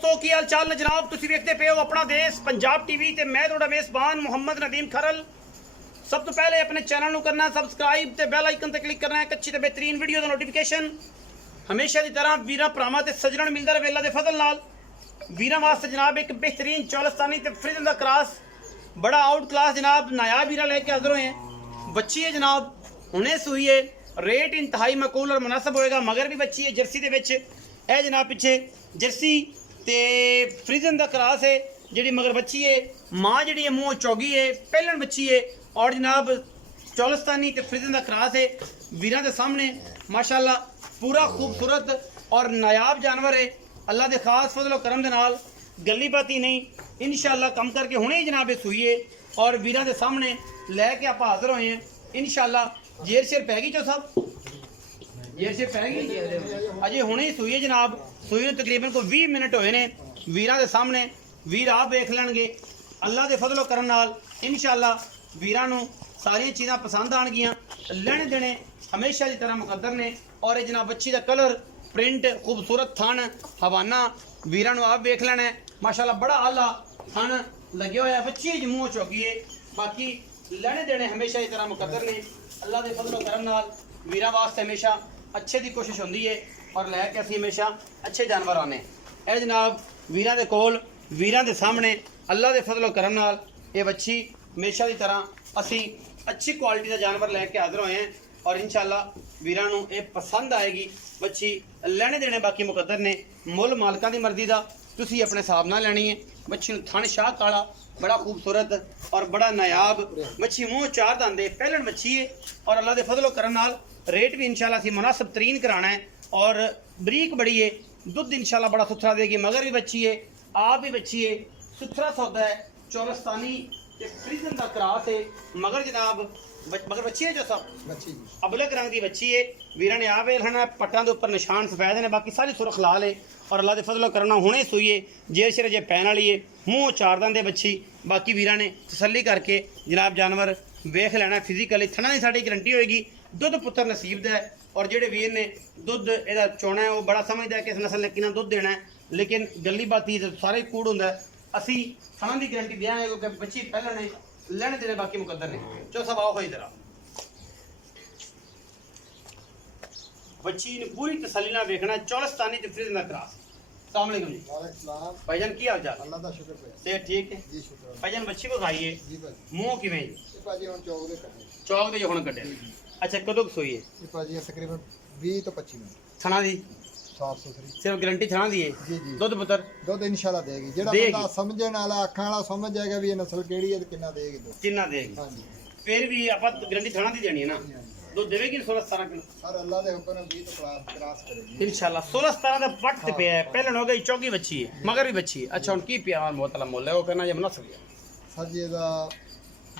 दोस्तों की हाल चाल ने जनाब तुसी देखते पे हो अपना देश पंजाब टीवी ते मैं थोड़ा मेजबान मुहम्मद नदीम खरल। सब तो पहले अपने चैनल को करना सबसक्राइब ते बेल आइकन ते क्लिक करना है अच्छी ते बेहतरीन वीडियो दा नोटिफिकेशन हमेशा की तरह वीरा भरावां ते सजणन मिलदा रहे अल्लाह दे फजल नाल। वीरा वास्ते जनाब एक बेहतरीन चौलस्तानी ते फ्रिजन दा क्रॉस बड़ा आउट क्लास जनाब नायाब वीरा लेके हाजिर हुए हैं। बच्ची है जनाब हुणे सूई है, रेट इंतहाई मकूल और मुनासिब होएगा। मगर भी बच्ची है जर्सी दे विच है जनाब, पिछे जर्सी ते फ्रिजन दा क्रॉस है जी। मगर बच्ची है माँ जी है मुँह चौगी है, पहलन बच्ची है और जनाब चौलस्तानी ते फ्रिजन दा क्रॉस है। वीरां दे सामने माशाल्लाह पूरा खूबसूरत और नायाब जानवर है। अल्लाह दे खास फजल और करम दे नाल गली बाती नहीं इंशाल्लाह कम करके हुणे ही जनाब सूई है और वीरां दे सामने लैके आप हाजिर होए हैं इंशाल्लाह। जेर शेर पै गई चो सब जेर शेर पै गई अजे हुणे ही सूई है जनाब। सूई नूं तकरीबन को 20 मिनट होए ने। वीरां दे सामने वीर आप देख लैणगे अल्लाह दे फजल और करम नाल इंशाल्लाह। वीरां नूं सारियां चीज़ां पसंद आणगियां, लैणे देने हमेशा की तरह मुकद्दर ने। और ये जनाब बच्ची का कलर प्रिंट खूबसूरत थन हवाना वीरां नूं आप वेख लेना है माशाल्लाह। बड़ा आला थन लगे हुआ है, बच्ची जम्मू चौकी है। बाकी लैणे देने हमेशा की तरह मुकद्दर ने अल्लाह के फजल करम नाल। वीरां वास्ते हमेशा अच्छे की कोशिश होंदी है और लैके असीं हमेशा अच्छे जानवर आने। ए जनाब वीरां दे कोल वीरां दे सामने अल्लाह के फजल करम नाल ये बच्ची हमेशा की तरह असीं अच्छी क्वालिटी का जानवर लैके हाजिर होए हैं और इंशाल्लाह वीरां नूं ये पसंद आएगी बच्ची। लैणे देने बाकी मुकद्दर ने, मुल मालकां दी मर्जी दा तुसी अपने हिसाब नाल लैनी है। बच्ची नूं थन शाह काला बड़ा खूबसूरत और बड़ा नायाब बच्ची, मुँह चार दंदे पहलन बच्ची है और अल्लाह के फजल करम नाल रेट भी इंशाल्लाह असीं मुनासिब तरीन कराना है और बरीक बड़ी है। दुध इंशाल्लाह बड़ा सुथरा देगी। मगर भी बच्ची है, आप भी बच्ची है, सुथरा सौदा है, चौलस्तानी फ्रिजन का क्रॉस है। मगर जनाब मगर बच्ची है जो सब बच्ची अबलक रंग की बच्ची है। वीरा ने आप है पट्टां के उपर निशान सफेद ने, बाकी सारी सुरख लाल है और अल्लाह के फजल करना हुणे सूई है। जेर शेर जे पैन वाली है, मुँह चार दंदे बच्ची। बाकी वीरा ने तसल्ली करके जनाब जानवर वेख लेना फिजिकली। थना की साड़ी गारंटी होएगी। दुध पुत्र नसीब दा है और जेडे वीर ने दुध एदा चोना है वो बड़ा समझदा है कि इस नस्ल ने कितना दुध देना है। लेकिन गली बाती सारे कूड़ होंदा है। असी थना की गारंटी देंगे क्योंकि बच्ची पहले ने लैने देने बाकी मुकद्दर ने। चो सब आओ इधर बच्ची ने पूरी तसल्ली ना देखना। चौलस्तानी ते फ्रिजन दा क्रॉस। अस्सलाम वालेकुम जी भाईजान, की हाल चाल? अल्लाह दा शुक्र है। सेहत ठीक है जी शुक्र भाईजान। बच्ची को खाइए जी भाजी। मुंह किवें जी? ये भाजी हुन चौक दे कटे चौक दे हुण कटे। अच्छा कदों सोई है? ये भाजी तकरीबन 20 तो 25 मिनट थना दी साफ सुथरी सिर्फ गारंटी थना दी है। जी जी दुध पुत्र दुध इंशाल्लाह देगी। जेड़ा देगी। बंदा समझण वाला अखां वाला समझ जाएगा भी ये नस्ल केड़ी है ते कितना देगी दुध। कितना देगी? हां जी फिर भी आप गारंटी थना दी देनी है ना। दुध देवेगी 16-17 किलो सर अल्लाह दे हुक्म नाल 20 तो क्रॉस करेगी इंशाल्लाह। 16-17 का पट पे है। पहले हो गई चौकी बच्ची है, मगर भी बच्ची है। अच्छा उनकी प्यार बहुत अला मोल है वो करना ये मुनासिब है। सर जी दा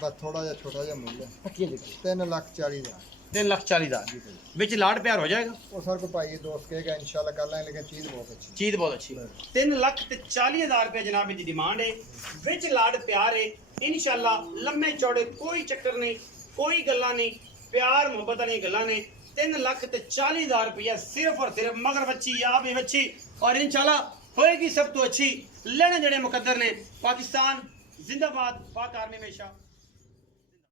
बस थोड़ा जा छोटा जा मूल्य है 3,40,000 3,40,000 बिच लाड प्यार हो जाएगा। और सर को भाई दोस्त कहेगा इंशाल्लाह कर लें, लेकिन चीज बहुत अच्छी चीज बहुत अच्छी। 3,40,000 रुपये जनाब की डिमांड है। बिच लाड प्यार है इंशाल्लाह। लम्बे चौड़े कोई चक्कर नहीं, कोई गल्ला नहीं, प्यार मोहब्बत वाली गल्ला ने। 3,40,000 रुपया सिर्फ और सिर्फ। मगर बच्ची या भी बच्ची और इंशाल्लाह होएगी सब तो अच्छी। लेने देने मुकद्दर ने। पाकिस्तान जिंदाबाद, पाक आर्मी हमेशा।